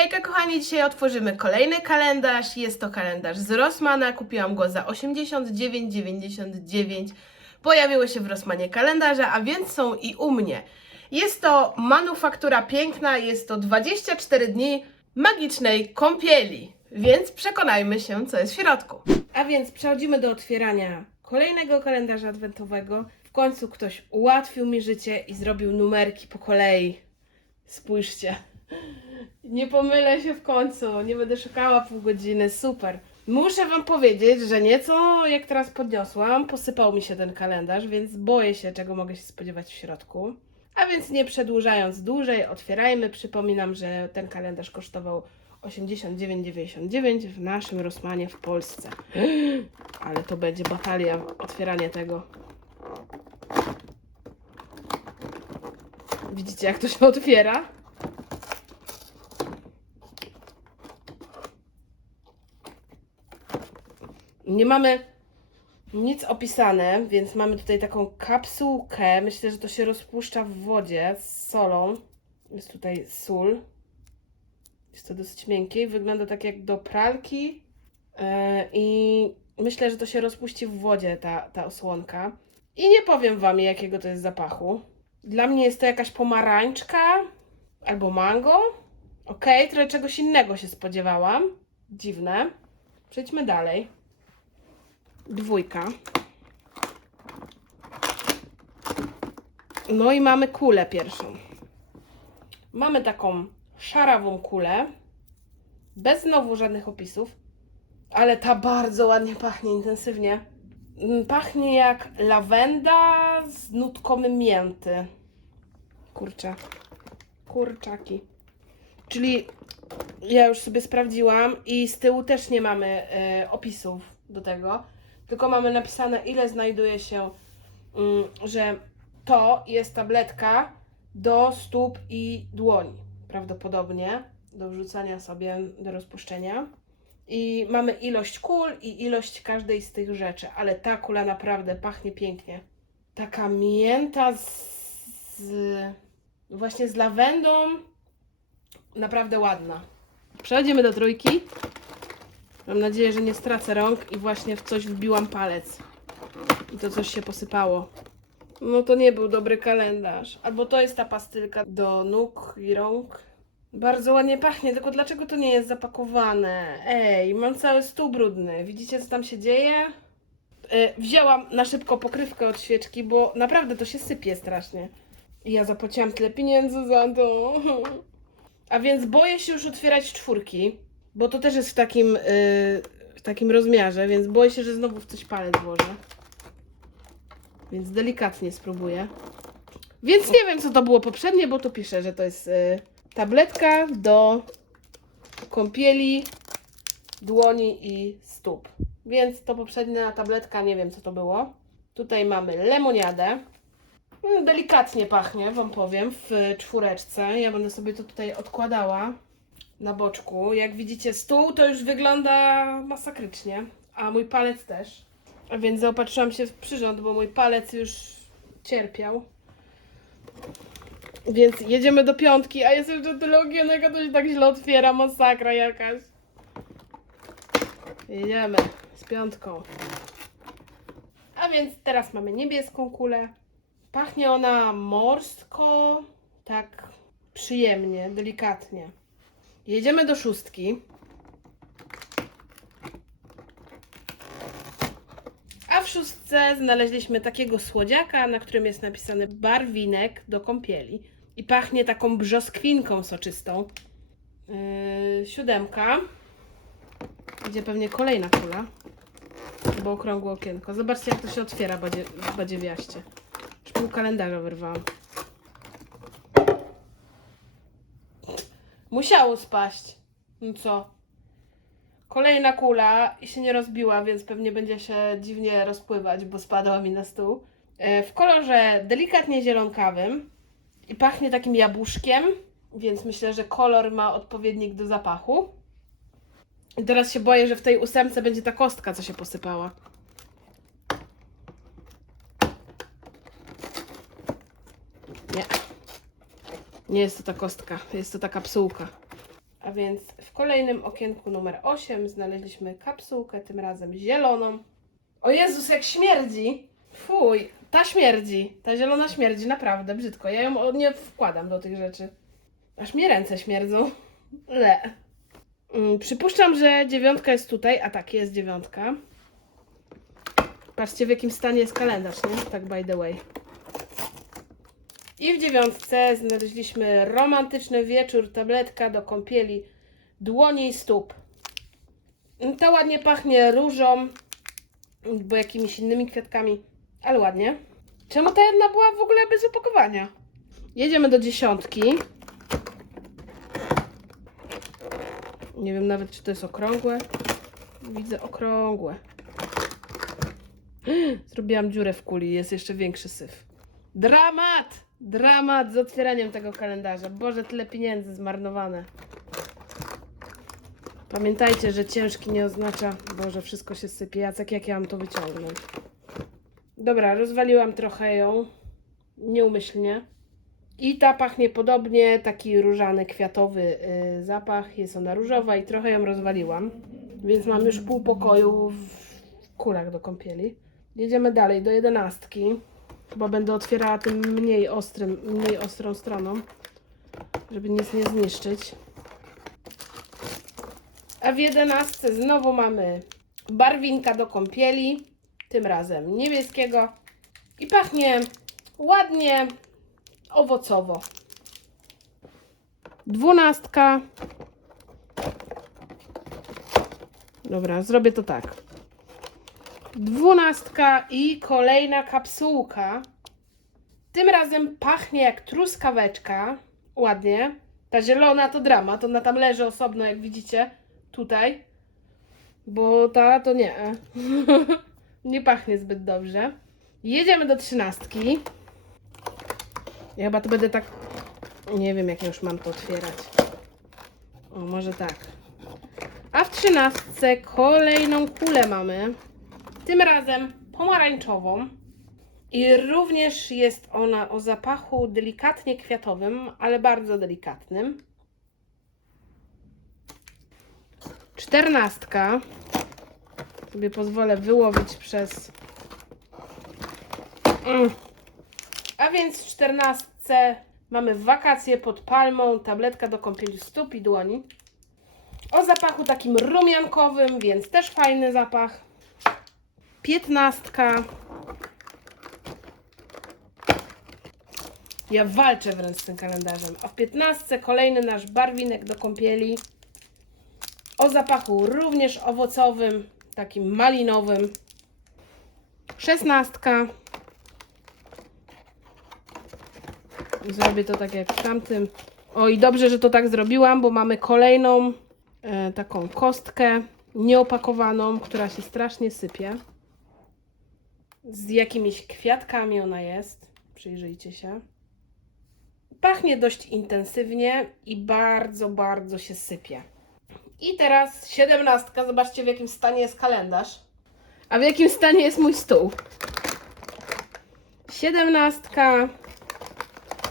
Hejka kochani, dzisiaj otworzymy kolejny kalendarz. Jest to kalendarz z Rossmana. Kupiłam go za 89,99. Pojawiły się w Rossmanie kalendarze, a więc są i u mnie. Jest to manufaktura piękna, jest to 24 dni magicznej kąpieli. Więc przekonajmy się, co jest w środku. A więc przechodzimy do otwierania kolejnego kalendarza adwentowego. W końcu ktoś ułatwił mi życie i zrobił numerki po kolei. Spójrzcie. Nie pomylę się w końcu, nie będę szukała pół godziny, super. Muszę Wam powiedzieć, że nieco jak teraz podniosłam, posypał mi się ten kalendarz, więc boję się, czego mogę się spodziewać w środku. A więc nie przedłużając dłużej, otwierajmy. Przypominam, że ten kalendarz kosztował 89,99 w naszym Rosmanie w Polsce. Ale to będzie batalia, otwieranie tego. Widzicie, jak to się otwiera? Nie mamy nic opisane, więc mamy tutaj taką kapsułkę. Myślę, że to się rozpuszcza w wodzie z solą. Jest tutaj sól. Jest to dosyć miękkie. Wygląda tak jak do pralki. Yy, I myślę, że to się rozpuści w wodzie, ta, ta osłonka. I nie powiem Wam, jakiego to jest zapachu. Dla mnie jest to jakaś pomarańczka albo mango. Okej, trochę czegoś innego się spodziewałam. Dziwne. Przejdźmy dalej. Dwójka. No i mamy kulę pierwszą. Mamy taką szarawą kulę. Bez znowu żadnych opisów. Ale ta bardzo ładnie pachnie, intensywnie. Mm, Pachnie jak lawenda z nutką mięty. Kurczę. Kurczaki. Czyli ja już sobie sprawdziłam i z tyłu też nie mamy e, opisów do tego, tylko mamy napisane ile znajduje się, mm, że to jest tabletka do stóp i dłoni, prawdopodobnie do wrzucania sobie do rozpuszczenia. I mamy ilość kul i ilość każdej z tych rzeczy, ale ta kula naprawdę pachnie pięknie. Taka mięta z, z właśnie z lawendą, naprawdę ładna. Przechodzimy do trójki. Mam nadzieję, że nie stracę rąk i właśnie w coś wbiłam palec. I to coś się posypało. No to nie był dobry kalendarz. Albo to jest ta pastylka do nóg i rąk. Bardzo ładnie pachnie, tylko dlaczego to nie jest zapakowane? Ej, mam cały stół brudny. Widzicie, co tam się dzieje? E, wzięłam na szybko pokrywkę od świeczki, bo naprawdę to się sypie strasznie. I ja zapłaciłam tyle pieniędzy za to. A więc boję się już otwierać czwórki, bo to też jest w takim, yy, w takim rozmiarze, więc boję się, że znowu w coś palec włożę. Więc delikatnie spróbuję. Więc nie wiem, co to było poprzednie, bo tu pisze, że to jest yy, tabletka do kąpieli, dłoni i stóp. Więc to poprzednia tabletka, nie wiem, co to było. Tutaj mamy lemoniadę. Mm, Delikatnie pachnie, Wam powiem, w czwóreczce. Ja będę sobie to tutaj odkładała na boczku. Jak widzicie, stół to już wygląda masakrycznie, a mój palec też. A więc zaopatrzyłam się w przyrząd, bo mój palec już cierpiał. Więc jedziemy do piątki, a jest jeszcze tyle okienek, a to się tak źle otwiera, masakra jakaś. Jedziemy z piątką. A więc teraz mamy niebieską kulę. Pachnie ona morsko, tak przyjemnie, delikatnie. Jedziemy do szóstki. A w szóstce znaleźliśmy takiego słodziaka, na którym jest napisany barwinek do kąpieli. I pachnie taką brzoskwinką soczystą. Yy, siódemka. Idzie pewnie kolejna kula. Bo okrągłe okienko. Zobaczcie, jak to się otwiera w badziewiaście. Już pół kalendarza wyrwałam. Musiało spaść. No co? Kolejna kula i się nie rozbiła, więc pewnie będzie się dziwnie rozpływać, bo spadła mi na stół. E, W kolorze delikatnie zielonkawym i pachnie takim jabłuszkiem, więc myślę, że kolor ma odpowiednik do zapachu. I teraz się boję, że w tej ósemce będzie ta kostka, co się posypała. Nie. Nie jest to ta kostka, jest to ta kapsułka. A więc w kolejnym okienku numer 8 znaleźliśmy kapsułkę, tym razem zieloną. O Jezus, jak śmierdzi! Fuj, ta śmierdzi. Ta zielona śmierdzi, naprawdę brzydko. Ja ją nie wkładam do tych rzeczy. Aż mnie ręce śmierdzą. Le. Mm, przypuszczam, że dziewiątka jest tutaj, a tak, jest dziewiątka. Patrzcie, w jakim stanie jest kalendarz, nie? Tak by the way. I w dziewiątce znaleźliśmy romantyczny wieczór, tabletka do kąpieli, dłoni i stóp. Ta ładnie pachnie różą, bo jakimiś innymi kwiatkami, ale ładnie. Czemu ta jedna była w ogóle bez opakowania? Jedziemy do dziesiątki. Nie wiem nawet, czy to jest okrągłe. Widzę okrągłe. Zrobiłam dziurę w kuli, jest jeszcze większy syf. Dramat! Dramat z otwieraniem tego kalendarza. Boże, tyle pieniędzy zmarnowane. Pamiętajcie, że ciężki nie oznacza, Boże, wszystko się sypie. Jacek, jak ja mam to wyciągnąć? Dobra, rozwaliłam trochę ją. Nieumyślnie. I ta pachnie podobnie, taki różany, kwiatowy y, zapach. Jest ona różowa i trochę ją rozwaliłam. Więc mam już pół pokoju w kulach do kąpieli. Jedziemy dalej, do jedenastki. Chyba będę otwierała tym mniej ostrym, mniej ostrą stroną, żeby nic nie zniszczyć. A w jedenastce znowu mamy barwinka do kąpieli, tym razem niebieskiego i pachnie ładnie owocowo. Dwunastka. Dobra, zrobię to tak. Dwunastka i kolejna kapsułka. Tym razem pachnie jak truskaweczka. Ładnie. Ta zielona to dramat. Ona tam leży osobno, jak widzicie. Tutaj. Bo ta to nie. nie pachnie zbyt dobrze. Jedziemy do trzynastki. Ja chyba to będę tak. Nie wiem, jak ja już mam to otwierać. O, może tak. A w trzynastce kolejną kulę mamy. Tym razem pomarańczową. I również jest ona o zapachu delikatnie kwiatowym, ale bardzo delikatnym. Czternastka. Sobie pozwolę wyłowić przez. Mm. A więc w czternastce mamy wakacje pod palmą, tabletka do kąpieli stóp i dłoni. O zapachu takim rumiankowym, więc też fajny zapach. Piętnastka. Ja walczę wręcz z tym kalendarzem. A w piętnastce kolejny nasz barwinek do kąpieli. O zapachu również owocowym, takim malinowym. Szesnastka. Zrobię to tak jak w tamtym. O i dobrze, że to tak zrobiłam, bo mamy kolejną e, taką kostkę nieopakowaną, która się strasznie sypie. Z jakimiś kwiatkami ona jest. Przyjrzyjcie się. Pachnie dość intensywnie i bardzo, bardzo się sypie. I teraz siedemnastka. Zobaczcie w jakim stanie jest kalendarz. A w jakim stanie jest mój stół. Siedemnastka.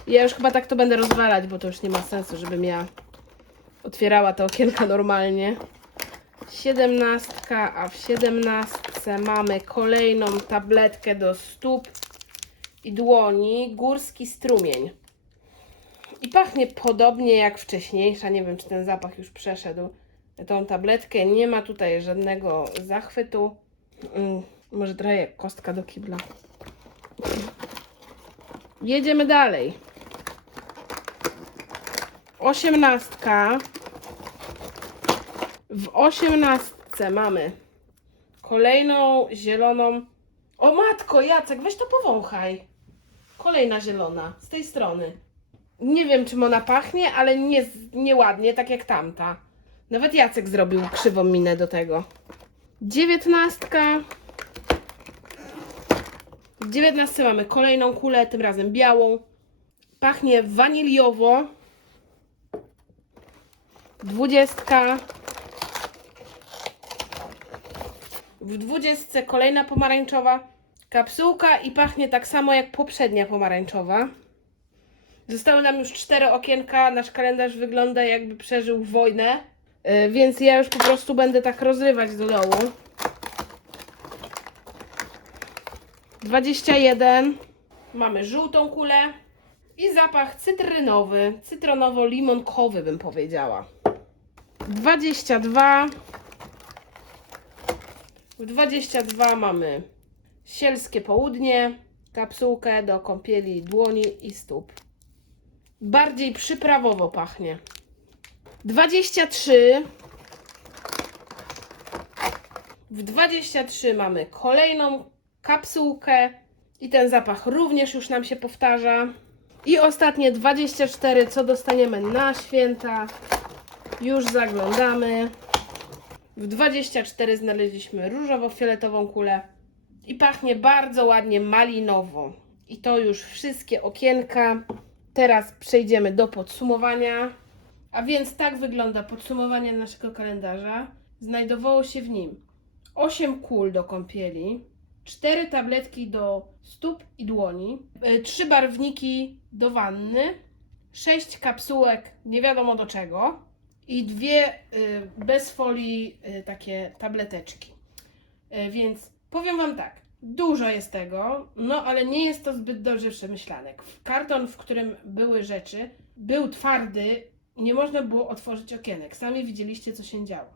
Ja już chyba tak to będę rozwalać, bo to już nie ma sensu, żebym ja otwierała te okienka normalnie. Siedemnastka, a w siedemnastce mamy kolejną tabletkę do stóp i dłoni. Górski strumień. I pachnie podobnie jak wcześniejsza. Nie wiem, czy ten zapach już przeszedł. Tą tabletkę nie ma tutaj żadnego zachwytu. Mm, może trochę jak kostka do kibla. Jedziemy dalej. Osiemnastka. W osiemnastce mamy kolejną zieloną. O matko, Jacek, weź to powąchaj. Kolejna zielona z tej strony. Nie wiem, czym ona pachnie, ale nie, nieładnie, tak jak tamta. Nawet Jacek zrobił krzywą minę do tego. Dziewiętnastka. W dziewiętnastce mamy kolejną kulę, tym razem białą. Pachnie waniliowo. Dwudziestka. W dwudziestce kolejna pomarańczowa kapsułka i pachnie tak samo jak poprzednia pomarańczowa. Zostały nam już cztery okienka. Nasz kalendarz wygląda jakby przeżył wojnę. Yy, Więc ja już po prostu będę tak rozrywać do dołu. 21. Mamy żółtą kulę i zapach cytrynowy, cytrynowo-limonkowy bym powiedziała. 22. W 22 mamy sielskie południe, kapsułkę do kąpieli dłoni i stóp. Bardziej przyprawowo pachnie. 23. W 23 mamy kolejną kapsułkę i ten zapach również już nam się powtarza. I ostatnie 24, co dostaniemy na święta. Już zaglądamy. W 24 znaleźliśmy różowo-fioletową kulę i pachnie bardzo ładnie malinowo. I to już wszystkie okienka. Teraz przejdziemy do podsumowania. A więc tak wygląda podsumowanie naszego kalendarza. Znajdowało się w nim 8 kul do kąpieli, 4 tabletki do stóp i dłoni, 3 barwniki do wanny, 6 kapsułek nie wiadomo do czego i dwie y, bez folii y, takie tableteczki. Y, Więc powiem Wam tak, dużo jest tego, no ale nie jest to zbyt dobrze przemyślane. W karton, w którym były rzeczy, był twardy, nie można było otworzyć okienek. Sami widzieliście, co się działo.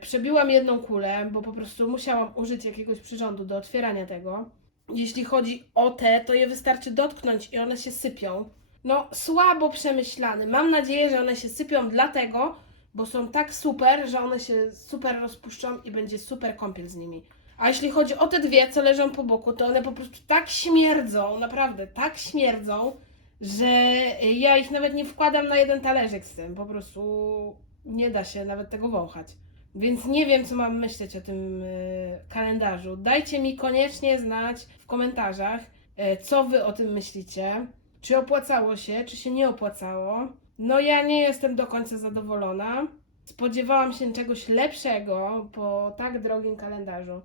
Przebiłam jedną kulę, bo po prostu musiałam użyć jakiegoś przyrządu do otwierania tego. Jeśli chodzi o te, to je wystarczy dotknąć i one się sypią. No, słabo przemyślane. Mam nadzieję, że one się sypią dlatego, bo są tak super, że one się super rozpuszczą i będzie super kąpiel z nimi. A jeśli chodzi o te dwie, co leżą po boku, to one po prostu tak śmierdzą, naprawdę tak śmierdzą, że ja ich nawet nie wkładam na jeden talerzyk z tym. Po prostu nie da się nawet tego wąchać. Więc nie wiem, co mam myśleć o tym y, kalendarzu. Dajcie mi koniecznie znać w komentarzach, y, co wy o tym myślicie. Czy opłacało się, czy się nie opłacało. No ja nie jestem do końca zadowolona. Spodziewałam się czegoś lepszego po tak drogim kalendarzu.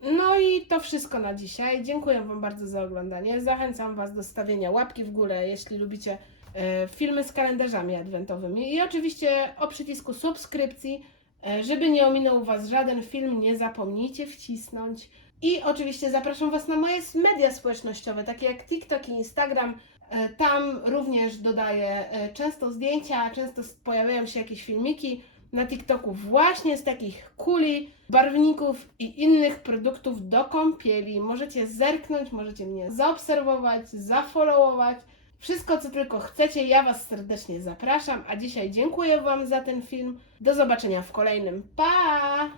No i to wszystko na dzisiaj. Dziękuję Wam bardzo za oglądanie. Zachęcam Was do stawienia łapki w górę, jeśli lubicie e, filmy z kalendarzami adwentowymi. I oczywiście o przycisku subskrypcji, e, żeby nie ominął Was żaden film, nie zapomnijcie wcisnąć. I oczywiście zapraszam Was na moje media społecznościowe, takie jak TikTok i Instagram. E, Tam również dodaję e, często zdjęcia, często pojawiają się jakieś filmiki na TikToku właśnie z takich kuli, barwników i innych produktów do kąpieli. Możecie zerknąć, możecie mnie zaobserwować, zafollowować. Wszystko, co tylko chcecie, ja Was serdecznie zapraszam. A dzisiaj dziękuję Wam za ten film. Do zobaczenia w kolejnym. Pa!